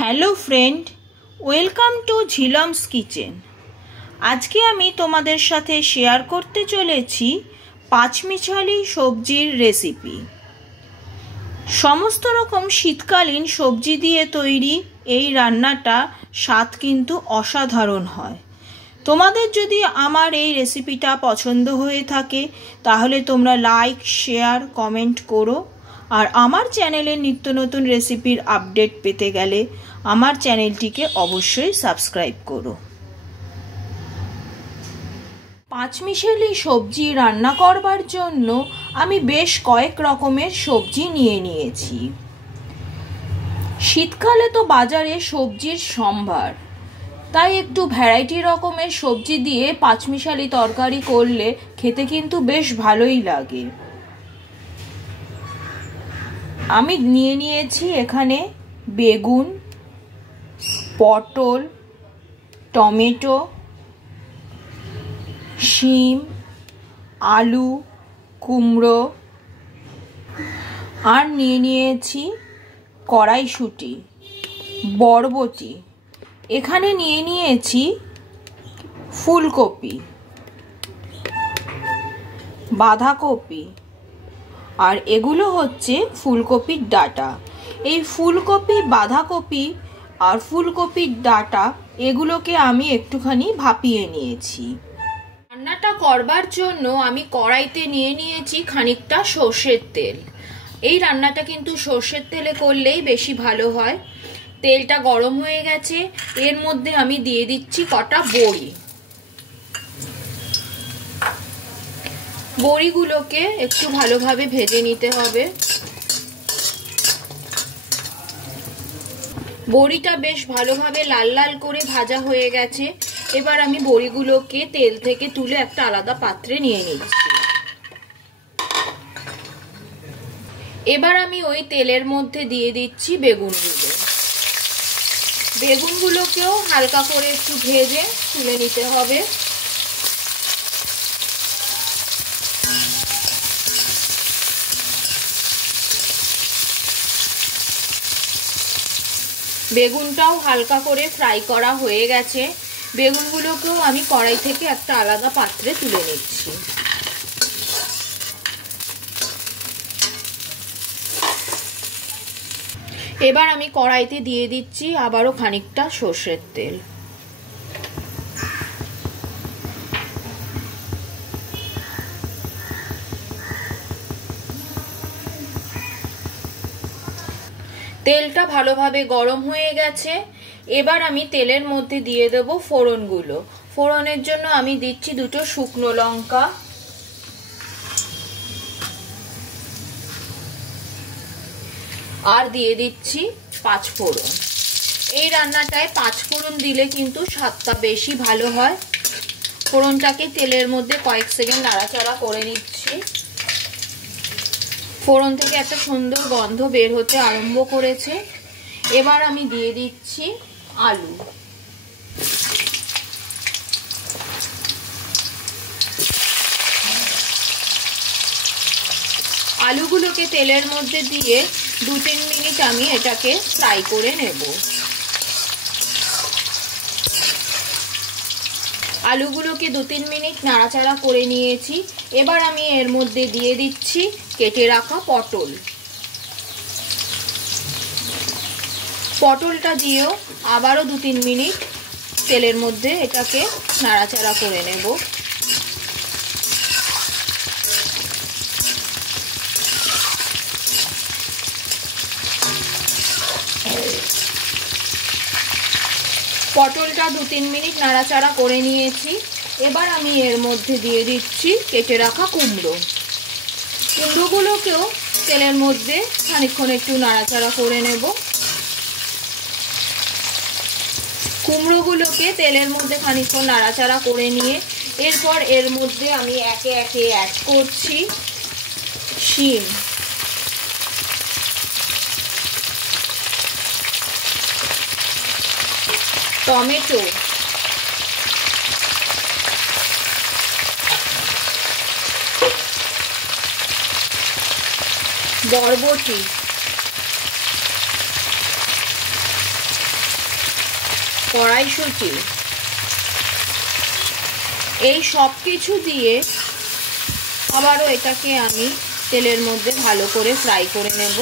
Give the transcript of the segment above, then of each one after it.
Hello friend, welcome to Jhilam's kitchen. আজকে আমি তোমাদের সাথে শেয়ার করতে চলেছি পাঁচমিশালি সবজির রেসিপি। সমস্ত রকম শীতকালীন সবজি দিয়ে তৈরি এই রান্নাটা স্বাদ কিন্তু অসাধারণ হয়। তোমাদের যদি আমার এই রেসিপিটা পছন্দ হয়ে থাকে তাহলে তোমরা লাইক, শেয়ার, কমেন্ট করো। আর আমার চ্যানেলের নিত্য নতুন রেসিপির আপডেট পেতে গেলে আমার চ্যানেলটিকে অবশ্যই সাবস্ক্রাইব করো। পাঁচমিশালি সবজি রান্না করবার জন্য আমি বেশ কয়েক রকমের সবজি নিয়ে নিয়েছি। শীতকালে তো বাজারে সবজির সম্ভার, তাই একটু ভ্যারাইটি রকমের সবজি দিয়ে পাঁচমিশালি তরকারি করলে খেতে কিন্তু বেশ ভালোই লাগে। আমি নিয়ে নিয়েছি এখানে বেগুন, পটল, টমেটো, শিম, আলু, কুমড়ো, আর নিয়ে নিয়েছি কড়াইশুঁটি, বরবটি, এখানে নিয়ে নিয়েছি ফুলকপি, বাঁধাকপি, আর এগুলো হচ্ছে ফুলকপির ডাঁটা। এই ফুলকপি, বাঁধাকপি আর ফুলকপির ডাঁটা এগুলোকে আমি একটুখানি ভাপিয়ে নিয়েছি। রান্নাটা করবার জন্য আমি কড়াইতে নিয়ে নিয়েছি খানিকটা সর্ষের তেল। এই রান্নাটা কিন্তু সর্ষের তেলে করলেই বেশি ভালো হয়। তেলটা গরম হয়ে গেছে, এর মধ্যে আমি দিয়ে দিচ্ছি কটা বড়ি। বড়িগুলোকে একটু ভালোভাবে ভেজে নিতে হবে। বড়িটা বেশ ভালোভাবে লাল লাল করে ভাজা হয়ে গেছে। এবার আমি বড়িগুলোকে তেল থেকে তুলে একটা আলাদা পাত্রে নিয়ে নিচ্ছি। এবার আমি ওই তেলের মধ্যে দিয়ে দিচ্ছি বেগুনগুলো। বেগুনগুলোকেও হালকা করে একটু ভেজে তুলে নিতে হবে। বেগুনটাও হালকা করে ফ্রাই করা হয়ে গেছে। বেগুনগুলোকেও আমি কড়াই থেকে একটা আলাদা পাত্রে তুলে নিচ্ছি। এবার আমি কড়াইতে দিয়ে দিচ্ছি আবারও খানিকটা সর্ষের তেল। তেলটা ভালোভাবে গরম হয়ে গেছে। এবার আমি তেলের মধ্যে দিয়ে দেব ফোড়নগুলো। ফোড়নের জন্য আমি দিচ্ছি দুটো শুকনো লঙ্কা, আর দিয়ে দিচ্ছি পাঁচফোড়ন। এই রান্নাটায় পাঁচফোড়ন দিলে কিন্তু স্বাদটা বেশি ভালো হয়। ফোড়নটাকে তেলের মধ্যে কয়েক সেকেন্ড নাড়াচাড়া করে নিচ্ছি। ফোড়ন থেকে একটা সুন্দর গন্ধ বের হতে আরম্ভ করেছে। এবার আমি দিয়ে দিচ্ছি আলু। আলুগুলোকে তেলের মধ্যে দিয়ে 2-3 মিনিট আমি এটাকে ফ্রাই করে নেব। আলুগুলোকে 2-3 মিনিট নাড়াচাড়া করে নিয়েছি। এবার আমি এর মধ্যে দিয়ে দিচ্ছি কেটে রাখা পটল। পটলটা দিয়েও আবারও 2-3 মিনিট তেলের মধ্যে এটাকে নাড়াচাড়া করে নেব। পটলটা 2-3 মিনিট নাড়াচাড়া করে নিয়েছি। এবার আমি এর মধ্যে দিয়ে দিচ্ছি কেটে রাখা কুমড়ো। কুমড়োগুলোকেও তেলের মধ্যে খানিকক্ষণ একটু নাড়াচাড়া করে নেব। কুমড়োগুলোকে তেলের মধ্যে খানিকক্ষণ নাড়াচাড়া করে নিয়ে এরপর এর মধ্যে আমি একে একে অ্যাড করছি শিম, টমেটো, বরবটি, কড়াইশুঁটি, এই সব কিছু দিয়ে আবারও এটাকে আমি তেলের মধ্যে ভালো করে ফ্রাই করে নেব।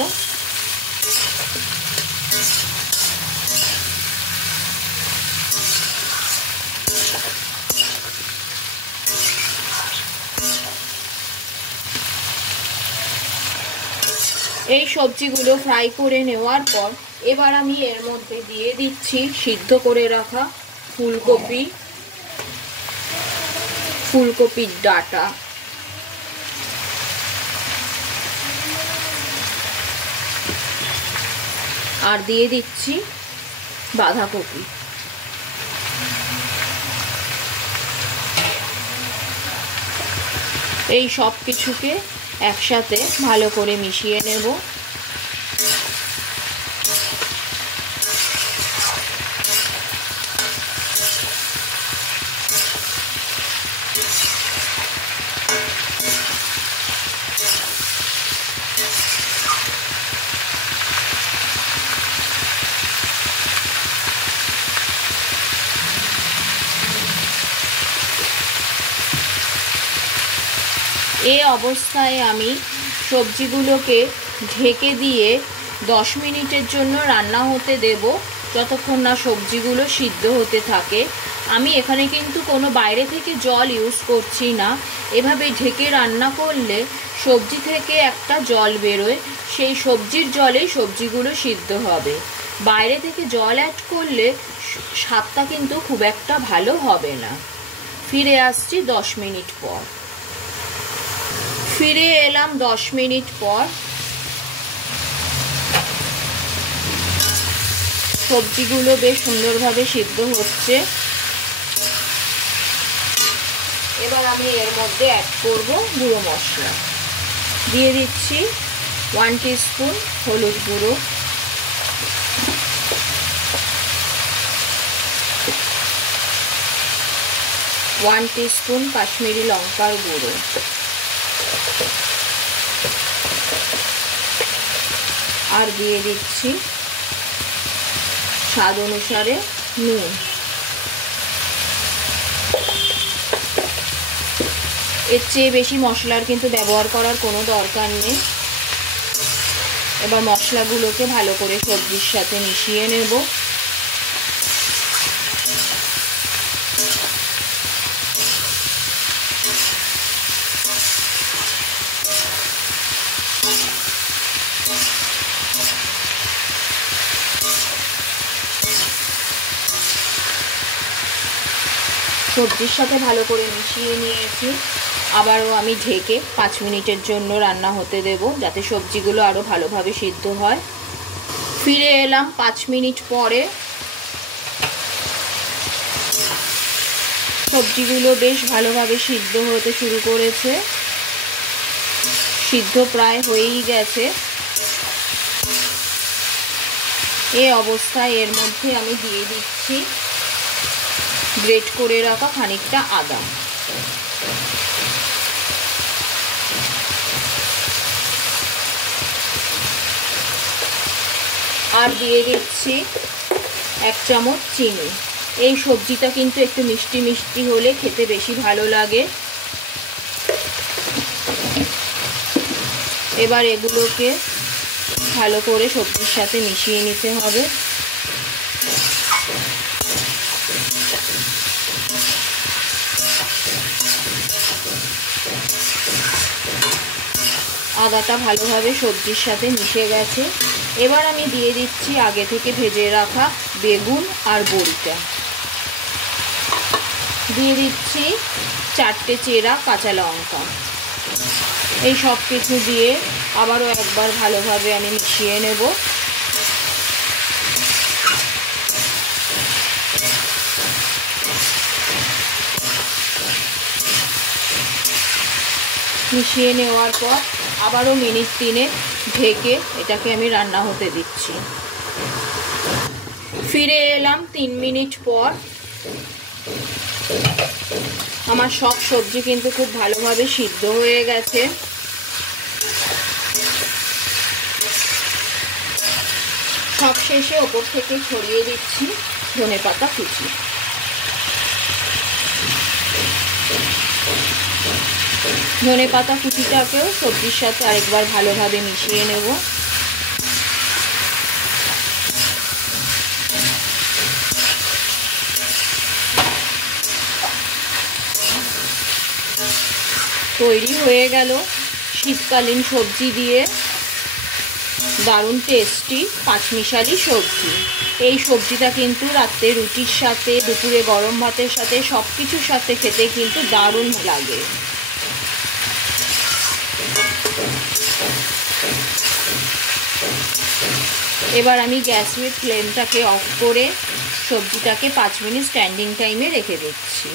এই সবজিগুলো ফ্রাই করে নেওয়ার পর এবার আমি এর মধ্যে দিয়ে দিচ্ছি সিদ্ধ করে রাখা ফুলকপির ডাঁটা, আর দিয়ে দিচ্ছি বাঁধাকপি। এই সব কিছুকে একসাথে ভালো করে মিশিয়ে নেব। এই অবস্থায় আমি সবজিগুলোকে ঢেকে দিয়ে 10 মিনিটের জন্য রান্না হতে দেব, যতক্ষণ না সবজিগুলো সিদ্ধ হতে থাকে। আমি এখানে কিন্তু কোনো বাইরে থেকে জল ইউজ করছি না। এভাবে ঢেকে রান্না করলে সবজি থেকে একটা জল বেরোয়, সেই সবজির জলেই সবজিগুলো সিদ্ধ হবে। বাইরে থেকে জল অ্যাড করলে স্বাদটা কিন্তু খুব একটা ভালো হবে না। ফিরে আসছি 10 মিনিট পর। ফিরে এলাম 10 মিনিট পর। সবজিগুলো বেশ সুন্দরভাবে সিদ্ধ হচ্ছে। এবার আমি এর মধ্যে অ্যাড করব গুঁড়ো মশলা। দিয়ে দিচ্ছি 1 টিস্পুন হলুদ গুঁড়ো, 1 টিস্পুন কাশ্মীরি লঙ্কার গুঁড়ো, আর দিয়ে দিচ্ছি স্বাদ অনুসারে নুন। এর চেয়ে বেশি মশলার কিন্তু ব্যবহার করার কোনো দরকার নেই। এবার মশলাগুলোকে ভালো করে সবজির সাথে মিশিয়ে নেব। সবজির সাথে ভালো করে মিশিয়ে নিয়েছি। আবারও আমি ঢেকে 5 মিনিটের জন্য রান্না হতে দেব, যাতে সবজিগুলো আরও ভালোভাবে সিদ্ধ হয়। ফিরে এলাম 5 মিনিট পরে। সবজিগুলো বেশ ভালোভাবে সিদ্ধ হতে শুরু করেছে, সিদ্ধ প্রায় হয়েই গেছে। এই অবস্থায় এর মধ্যে আমি দিয়ে দিচ্ছি গ্রেট করে রাখা খানিকটা আদা, আর দিয়ে দিচ্ছি 1 চামচ চিনি। এই সবজিটা কিন্তু একটু মিষ্টি মিষ্টি হলে খেতে বেশি ভালো লাগে। এবার এগুলোকে ভালো করে সবজির সাথে মিশিয়ে নিতে হবে। আদাটা ভালোভাবে সবজির সাথে মিশে গেছে। এবার আমি দিয়ে দিচ্ছি আগে থেকে ভেজে রাখা বেগুন আর বড়িটা। দিয়ে দিচ্ছি 4টে চেরা কাঁচা লঙ্কা। এই সব কিছু দিয়ে আবারও একবার ভালোভাবে আমি মিশিয়ে নেব। মিশিয়ে নেওয়ার পর আবারও মিনিট 3 ঢেকে এটাকে আমি রান্না হতে দিচ্ছি। ফিরে এলাম 3 মিনিট পর। আমার সব সবজি কিন্তু খুব ভালোভাবে সিদ্ধ হয়ে গেছে। সব শেষে ওপর থেকে ছড়িয়ে দিচ্ছি ধনেপাতা কুচি। ধনেপাতা কুচিটাকেও সবজির সাথে আরেকবার ভালোভাবে মিশিয়ে নেব। তৈরি হয়ে গেল শীতকালীন সবজি দিয়ে দারুণ টেস্টি পাঁচমিশালি সবজি। এই সবজিটা কিন্তু রাত্রে রুটির সাথে, দুপুরে গরম ভাতের সাথে, সব কিছুর সাথে খেতে কিন্তু দারুণ লাগে। এবার আমি গ্যাসের ফ্লেমটাকে অফ করে সবজিটাকে 5 মিনিট স্ট্যান্ডিং টাইমে রেখে দিচ্ছি।